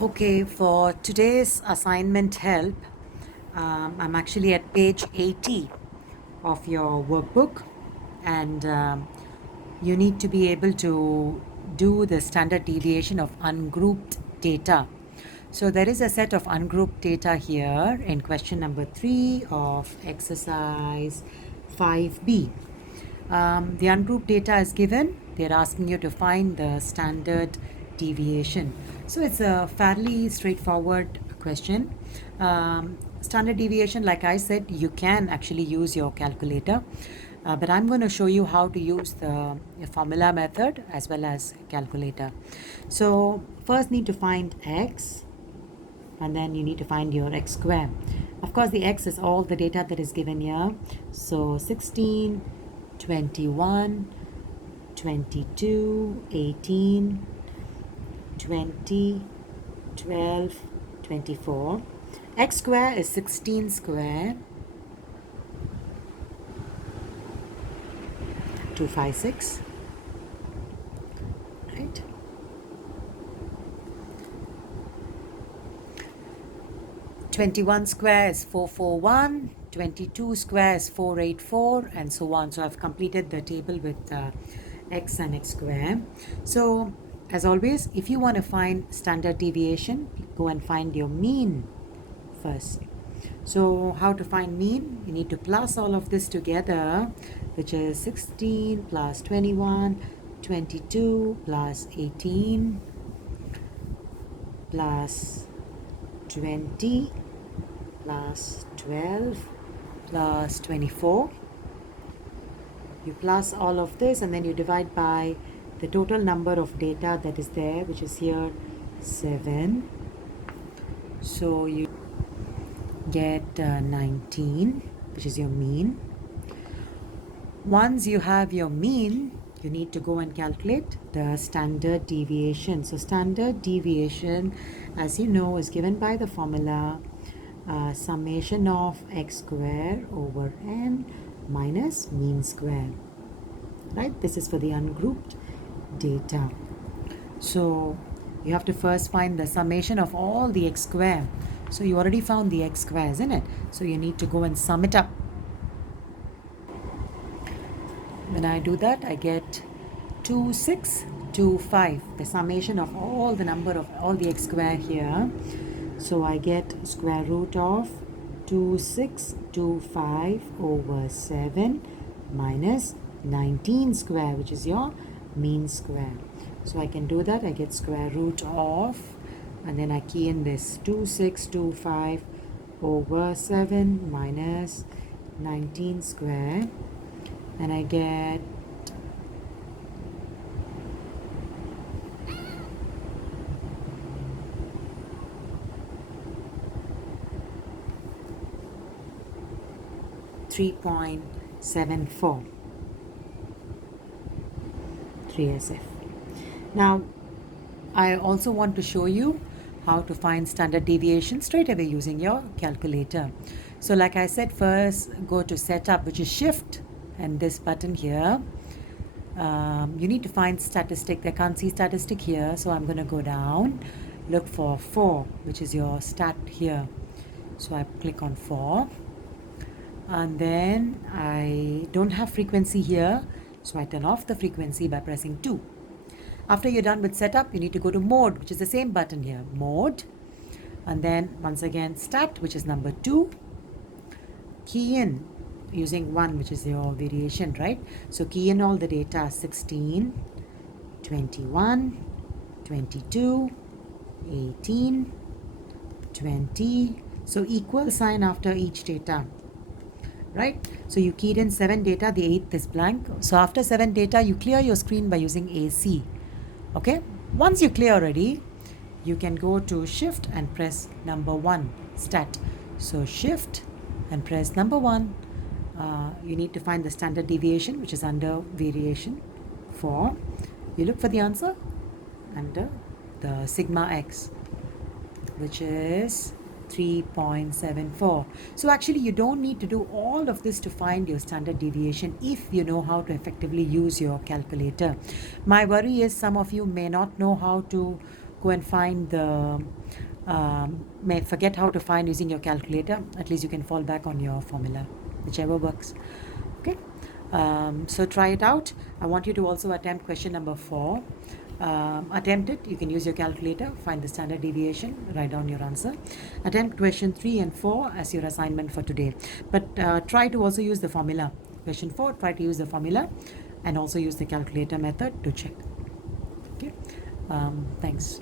Okay, for today's assignment help, I'm actually at page 80 of your workbook, and you need to be able to do the standard deviation of ungrouped data. So there is a set of ungrouped data here in question number 3 of exercise 5B. The ungrouped data is given. They're asking you to find the standard deviation. So it's a fairly straightforward question. Standard deviation, like I said, you can actually use your calculator. But I'm going to show you how to use the formula method as well as calculator. So first need to find x, and then you need to find your x square. Of course, the x is all the data that is given here. So 16, 21, 22, 18, 20, 12, 24. X square is 16 square, 256, right? Twenty-one square is 441, 22 square is 484, and so on. So I've completed the table with x and x square. So as always, if you want to find standard deviation, go and find your mean first. So how to find mean? You need to plus all of this together, which is 16 plus 21, 22 plus 18 plus 20 plus 12 plus 24. You plus all of this and then you divide by the total number of data that is there, which is here 7. So you get 19, which is your mean. Once you have your mean, you need to go and calculate the standard deviation. So standard deviation, as you know, is given by the formula summation of x square over n minus mean square. Right? This is for the ungrouped data. So you have to first find the summation of all the x square. So you already found the x square, isn't it? So you need to go and sum it up. When I do that, I get 2625, the summation of all the number of all the x square here. So I get square root of 2625 over 7 minus 19 square, which is your mean square. So I can do that. I get square root of, and then I key in this 2625 over 7 minus 19 square, and I get 3.74 3SF. Now I also want to show you how to find standard deviation straight away using your calculator. So like I said, first go to setup, which is shift and this button here. You need to find statistic. I can't see statistic here, so I'm going to go down, look for 4, which is your stat here. So I click on 4, and then I don't have frequency here, so I turn off the frequency by pressing 2. After you're done with setup, you need to go to mode, which is the same button here, mode, and then once again stat, which is number 2, key in using 1, which is your variation, right? So key in all the data, 16, 21, 22, 18, 20. So equal sign after each data, right? So you keyed in 7 data, the 8th is blank. So after 7 data, you clear your screen by using AC. Okay, once you clear already, you can go to shift and press number 1, stat. So shift and press number 1. You need to find the standard deviation, which is under variation 4. You look for the answer under the sigma x, which is 3.74. So actually you don't need to do all of this to find your standard deviation if you know how to effectively use your calculator. My worry is some of you may not know how to go and find the may forget how to find using your calculator, at least you can fall back on your formula, whichever works. Okay, so try it out. I want you to also attempt question number 4. Attempt it. You can use your calculator, find the standard deviation, write down your answer. Attempt question 3 and 4 as your assignment for today. But try to also use the formula. Question 4, try to use the formula and also use the calculator method to check. Okay, thanks.